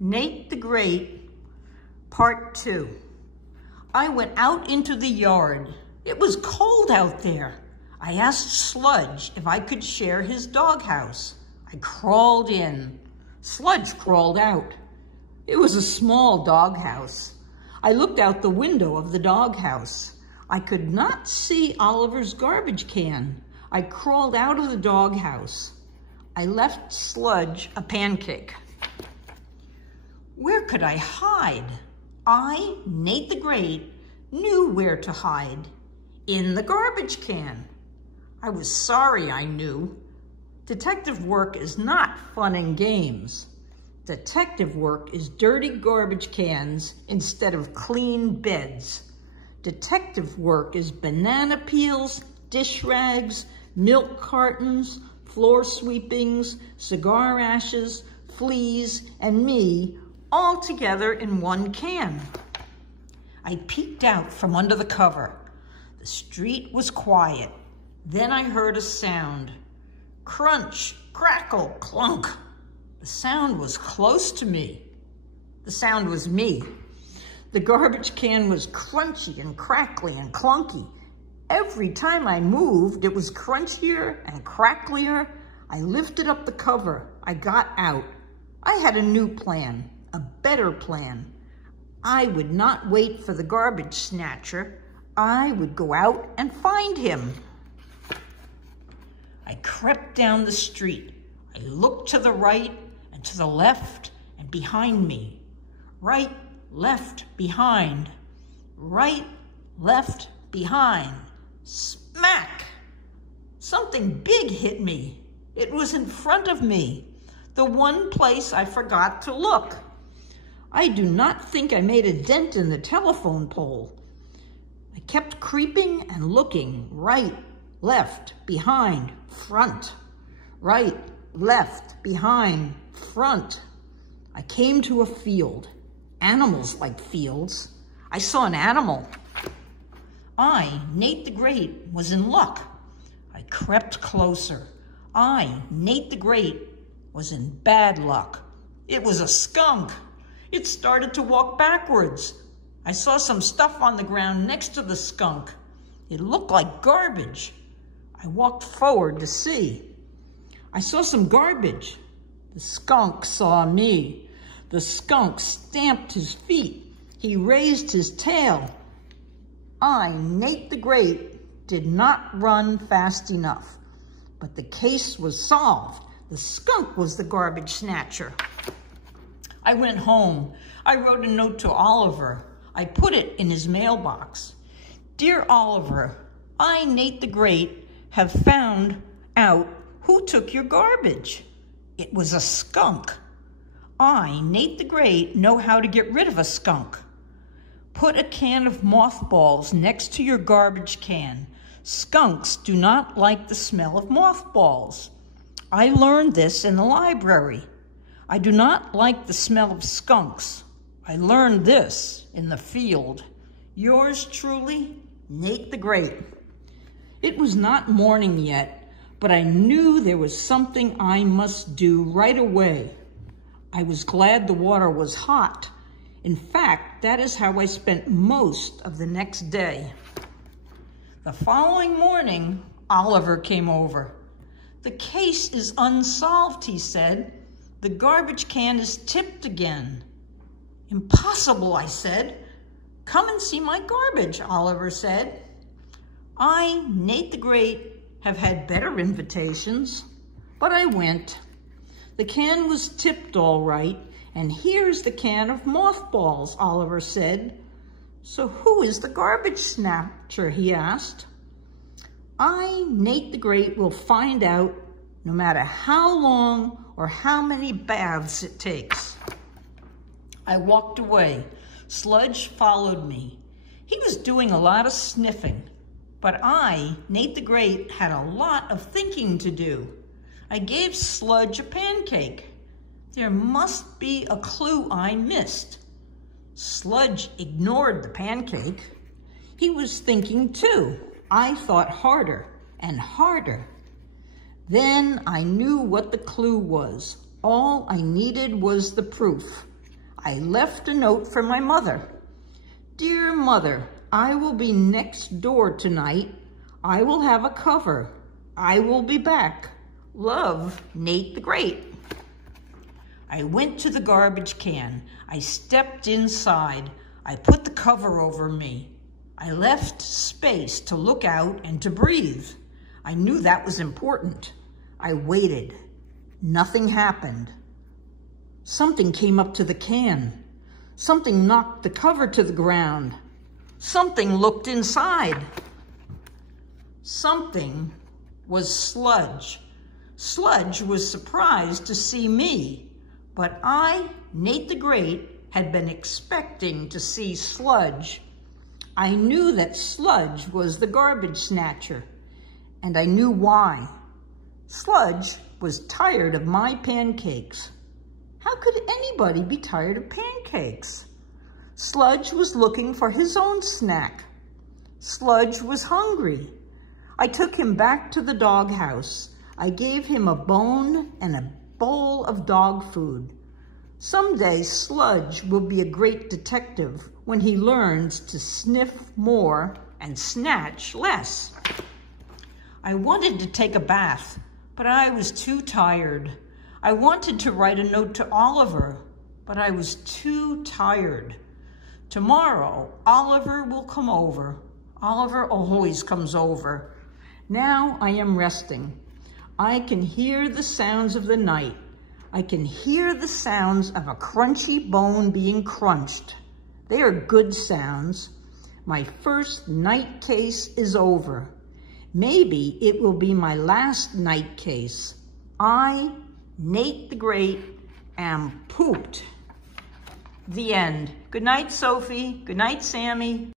Nate the Great, Part 2. I went out into the yard. It was cold out there. I asked Sludge if I could share his doghouse. I crawled in. Sludge crawled out. It was a small doghouse. I looked out the window of the doghouse. I could not see Oliver's garbage can. I crawled out of the doghouse. I left Sludge a pancake. Where could I hide? I, Nate the Great, knew where to hide. In the garbage can. I was sorry I knew. Detective work is not fun and games. Detective work is dirty garbage cans instead of clean beds. Detective work is banana peels, dish rags, milk cartons, floor sweepings, cigar ashes, fleas, and me all together in one can. I peeked out from under the cover. The street was quiet. Then I heard a sound. Crunch, crackle, clunk. The sound was close to me. The sound was me. The garbage can was crunchy and crackly and clunky. Every time I moved, it was crunchier and cracklier. I lifted up the cover. I got out. I had a new plan, a better plan. I would not wait for the garbage snatcher. I would go out and find him. I crept down the street. I looked to the right and to the left and behind me. Right, left, behind. Right, left, behind. Smack! Something big hit me. It was in front of me, the one place I forgot to look. I do not think I made a dent in the telephone pole. I kept creeping and looking right, left, behind, front. Right, left, behind, front. I came to a field. Animals like fields. I saw an animal. I, Nate the Great, was in luck. I crept closer. I, Nate the Great, was in bad luck. It was a skunk. It started to walk backwards. I saw some stuff on the ground next to the skunk. It looked like garbage. I walked forward to see. I saw some garbage. The skunk saw me. The skunk stamped his feet. He raised his tail. I, Nate the Great, did not run fast enough, but the case was solved. The skunk was the garbage snatcher. I went home. I wrote a note to Oliver. I put it in his mailbox. Dear Oliver, I, Nate the Great, have found out who took your garbage. It was a skunk. I, Nate the Great, know how to get rid of a skunk. Put a can of mothballs next to your garbage can. Skunks do not like the smell of mothballs. I learned this in the library. I do not like the smell of skunks. I learned this in the field. Yours truly, Nate the Great. It was not morning yet, but I knew there was something I must do right away. I was glad the water was hot. In fact, that is how I spent most of the next day. The following morning, Oliver came over. The case is unsolved, he said. The garbage can is tipped again. Impossible, I said. Come and see my garbage, Oliver said. I, Nate the Great, have had better invitations, but I went. The can was tipped all right, and here's the can of mothballs, Oliver said. So who is the garbage snatcher, he asked. I, Nate the Great, will find out no matter how long or how many baths it takes. I walked away. Sludge followed me. He was doing a lot of sniffing, but I, Nate the Great, had a lot of thinking to do. I gave Sludge a pancake. There must be a clue I missed. Sludge ignored the pancake. He was thinking too. I thought harder and harder. Then I knew what the clue was. All I needed was the proof. I left a note for my mother. Dear Mother, I will be next door tonight. I will have a cover. I will be back. Love, Nate the Great. I went to the garbage can. I stepped inside. I put the cover over me. I left space to look out and to breathe. I knew that was important. I waited. Nothing happened. Something came up to the can. Something knocked the cover to the ground. Something looked inside. Something was Sludge. Sludge was surprised to see me, but I, Nate the Great, had been expecting to see Sludge. I knew that Sludge was the garbage snatcher, and I knew why. Sludge was tired of my pancakes. How could anybody be tired of pancakes? Sludge was looking for his own snack. Sludge was hungry. I took him back to the doghouse. I gave him a bone and a bowl of dog food. Someday Sludge will be a great detective when he learns to sniff more and snatch less. I wanted to take a bath, but I was too tired. I wanted to write a note to Oliver, but I was too tired. Tomorrow, Oliver will come over. Oliver always comes over. Now I am resting. I can hear the sounds of the night. I can hear the sounds of a crunchy bone being crunched. They are good sounds. My first night case is over. Maybe it will be my last night case. I, Nate the Great, am pooped. The end. Good night, Sophie. Good night, Sammy.